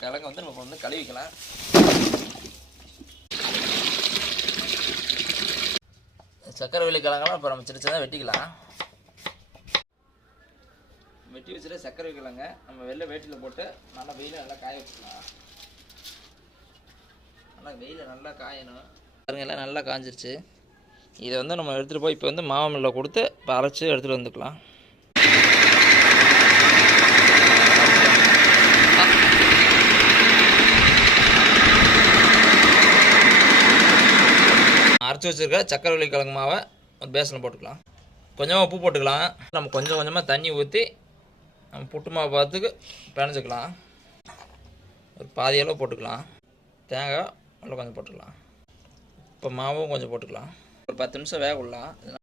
கிழங்கு வந்து நம்ம வந்து கழுவிக்கலாம். சக்கரவள்ளி கிழங்கெல்லாம் இப்போ நம்ம சின்ன சின்னதாக வெட்டிக்கலாம். வெட்டி வச்சுட்டு சக்கரை கிழங்க நம்ம வெள்ளை வேட்டியில் போட்டு நல்லா வெயிலில் நல்லா காய வச்சுக்கலாம். நல்லா வெயிலில் நல்லா காயணும். பாருங்க எல்லாம் நல்லா காஞ்சிருச்சு. இதை வந்து நம்ம எடுத்துகிட்டு போய் இப்போ வந்து மாவு மில்லில் கொடுத்து இப்போ அரைச்சி எடுத்துகிட்டு வந்துக்கலாம். அரைச்சி வச்சுருக்க சக்கரவள்ளி கிழங்கு மாவை ஒரு பேசனில் போட்டுக்கலாம். கொஞ்சமாக உப்பு போட்டுக்கலாம். நம்ம கொஞ்சம் கொஞ்சமாக தண்ணி ஊற்றி நம்ம புட்டு மாவு பார்த்துக்கு பிணைஞ்சிக்கலாம். ஒரு பாதி அளவு போட்டுக்கலாம். தேங்காய் நல்லா கொஞ்சம் போட்டுக்கலாம். இப்போ மாவும் கொஞ்சம் போட்டுக்கலாம். ஒரு 10 நிமிஷம் வேக விடலாம்.